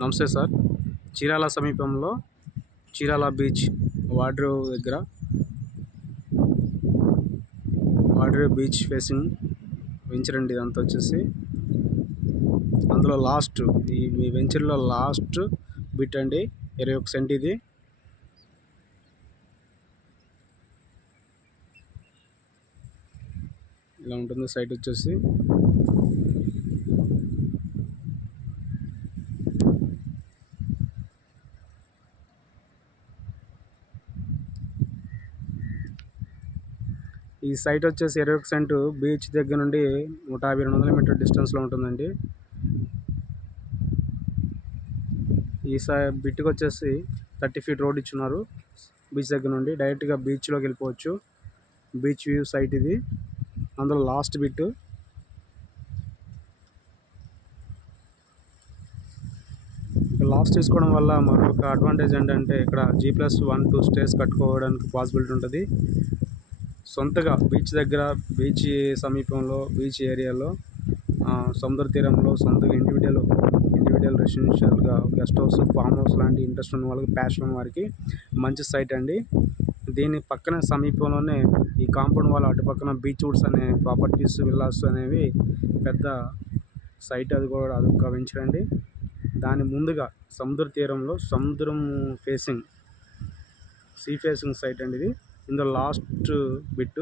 నమస్తే సార్. చీరాల సమీపంలో చీరాల బీచ్ దగ్గర వాడ్రేవ్ బీచ్ ఫేసింగ్ వెంచర్ అండి. ఇదంతా వచ్చేసి అందులో లాస్ట్ ఈ వెంచర్లో లాస్ట్ బిట్ అండి. 21 సెంట్ ఇది. ఇలా ఉంటుంది సైట్ వచ్చేసి. ఈ సైట్ వచ్చేసి 21 సెంట్ బీచ్ దగ్గర నుండి 150-200 మీటర్ డిస్టెన్స్లో ఉంటుందండి. ఈ బిట్కి వచ్చేసి 30 ఫీట్ రోడ్ ఇచ్చున్నారు. బీచ్ దగ్గర నుండి డైరెక్ట్గా బీచ్లోకి వెళ్ళిపోవచ్చు. బీచ్ వ్యూ సైట్ ఇది. అందులో లాస్ట్ బిట్. లాస్ట్ తీసుకోవడం వల్ల మరొక అడ్వాంటేజ్ ఏంటంటే ఇక్కడ G+1 స్టేస్ కట్టుకోవడానికి పాసిబిలిటీ ఉంటుంది. సొంతగా బీచ్ దగ్గర, బీచ్ సమీపంలో, బీచ్ ఏరియాలో, సముద్ర తీరంలో సొంతగా ఇండివిజువల్ రెసిడెన్షియల్గా గెస్ట్ హౌస్, ఫామ్ హౌస్ లాంటి ఇంట్రెస్ట్ ఉన్న వాళ్ళకి, ప్యాషన్ ఉన్న వారికి మంచి సైట్ అండి. దీని పక్కన సమీపంలోనే ఈ కాంపౌండ్ వాళ్ళ అటు పక్కన బీచ్ వుడ్స్ అనే ప్రాపర్టీస్, విల్లాస్ అనేవి పెద్ద సైట్. అదొక వెంచర్ అండి. దాని ముందుగా సముద్ర తీరంలో సముద్రం ఫేసింగ్, సీ ఫేసింగ్ సైట్ అండి ఇది. ఇందులో లాస్ట్ బిట్.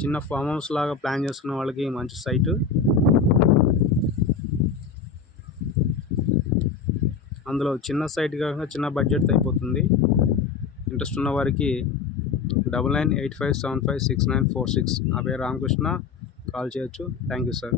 చిన్న ఫామ్ హౌస్ లాగా ప్లాన్ చేసుకున్న వాళ్ళకి మంచి సైటు. అందులో చిన్న సైట్ కాకుండా చిన్న బడ్జెట్ అయిపోతుంది. ఇంట్రెస్ట్ ఉన్న వారికి 9985756946 నా పేరు రామకృష్ణ. కాల్ చేయొచ్చు. Thank you sir.